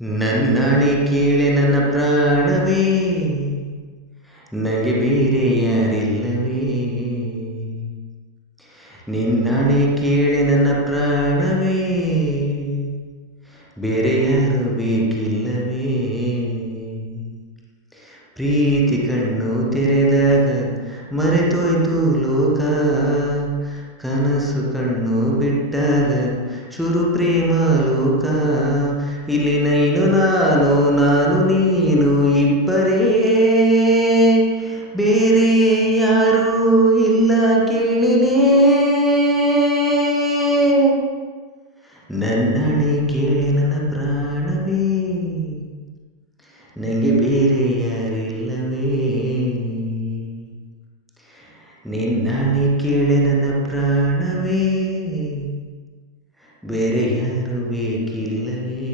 ನನ್ನಣೆ ಕೇಳೆ ನನ್ನ ಪ್ರಾಣವೇ, ನನಗೆ ಬೇರೆ ಯಾರಿಲ್ಲವೇ. ನಿನ್ನಾಣೆ ಕೇಳೆ ನನ್ನ ಪ್ರಾಣವೇ, ಬೇರೆ ಯಾರು ಬೇಕಿಲ್ಲವೇ. ಪ್ರೀತಿ ಕಣ್ಣು ತೆರೆದಾಗ ಮರೆತೋಯ್ತು ಲೋಕ, ಕನಸು ಕಣ್ಣು ಬಿಟ್ಟಾಗ ಶುರು ಪ್ರೇಮ ಲೋಕ. ಇಲ್ಲಿ ಬೇರೆ ಯಾರೂ ಇಲ್ಲ ಕೇಳಿದೆ ನನ್ನಣೆ ಕೇಳಿ ನನ್ನ ಪ್ರಾಣವೇ ನನಗೆ ಬೇರೆ ಯಾರಿಲ್ಲವೇ ನಿನ್ನಣೆ ಕೇಳಿ ನನ್ನ ಪ್ರಾಣವೇ ಬೇರೆ ಯಾರು ಬೇಕಿಲ್ಲವೇ